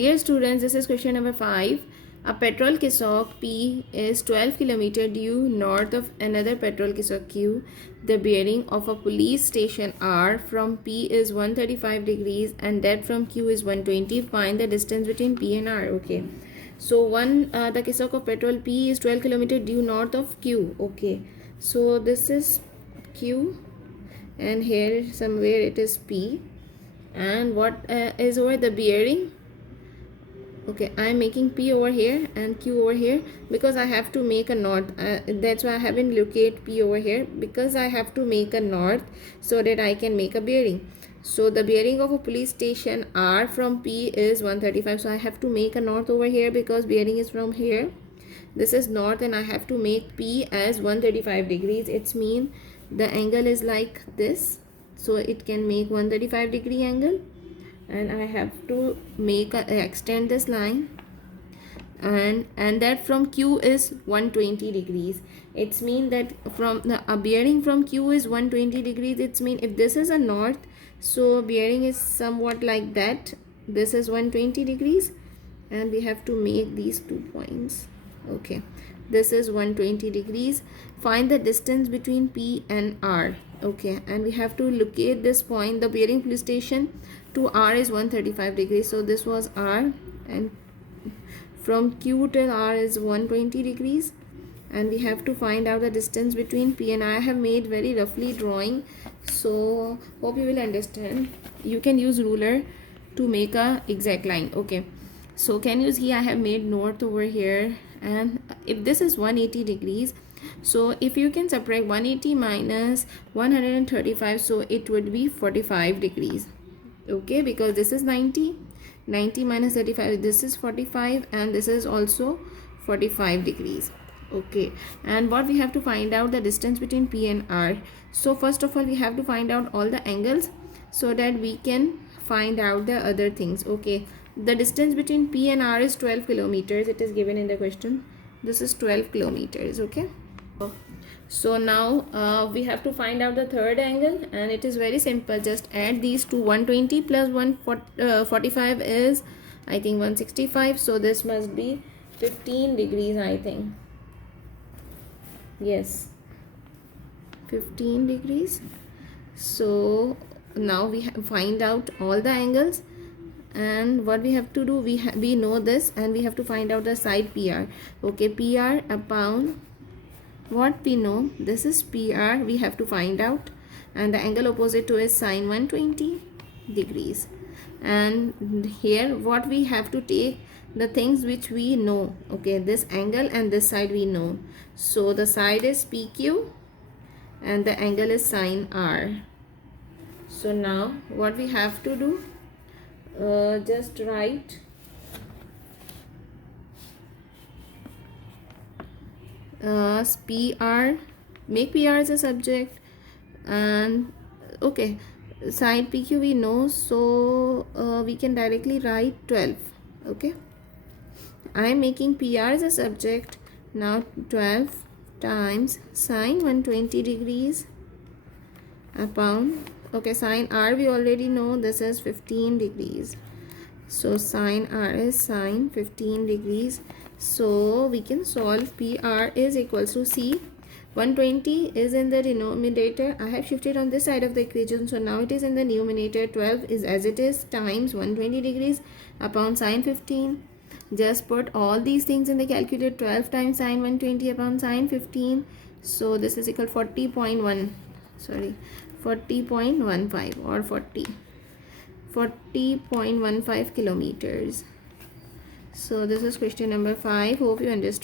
Dear students, this is question number 5. A petrol kisok P is 12 km due north of another petrol kisok Q. The bearing of a police station R from P is 135 degrees and that from Q is 120. Find the distance between P and R. Okay. So the kisok of petrol P is 12 km due north of Q. Okay. So this is Q and here somewhere it is P. And what is over the bearing? Okay, I'm making P over here and Q over here because I have to make a north. That's why I haven't locate P over here, because I have to make a north so that I can make a bearing. So the bearing of a police station R from P is 135. So I have to make a north over here because bearing is from here. This is north and I have to make P as 135 degrees. It's mean the angle is like this. So it can make 135 degree angle. And I have to make extend this line, and that from Q is 120 degrees. It's mean that from the bearing from Q is 120 degrees. It's mean if this is a north, so bearing is somewhat like that. This is 120 degrees and we have to make these 2 points. Okay, this is 120 degrees. Find the distance between P and R. Okay, and we have to locate this point. The bearing police station to R is 135 degrees. So this was R, and from Q till R is 120 degrees, and we have to find out the distance between P and I have made very roughly drawing, so hope you will understand. You can use ruler to make a exact line. Okay, so can you see I have made north over here, and if this is 180 degrees, so if you can subtract 180 minus 135, so it would be 45 degrees. Okay, because this is 90 minus 35, this is 45, and this is also 45 degrees. Okay, and what we have to find out the distance between P and R. So first of all we have to find out all the angles so that we can find out the other things. Okay, the distance between P and R is 12 kilometers. It is given in the question. This is 12 kilometers. Okay, so now we have to find out the third angle, and it is very simple. Just add these two. 120 plus 145 is I think 165. So this must be 15 degrees, I think. Yes, 15 degrees. So now we find out all the angles, and what we have to do, we know this, and we have to find out the side PR. Okay, PR upon what we know, this is PR, we have to find out, and the angle opposite to is sine 120 degrees. And here what we have to take, the things which we know. Okay, this angle and this side we know, so the side is PQ and the angle is sine R. So now what we have to do, just write PR, make PR as a subject, and okay, side PQ we know, so we can directly write 12. Okay, I am making PR as a subject. Now 12 times sine 120 degrees upon, okay, sine R we already know, this is 15 degrees. So sine R is sine 15 degrees. So we can solve. PR is equals to C. 120 is in the denominator. I have shifted on this side of the equation, so now it is in the numerator. 12 is as it is times 120 degrees upon sine 15. Just put all these things in the calculator. 12 times sine 120 upon sine 15. So this is equal to 40.15 or 40.15 kilometers. So this is question number 5. Hope you understood.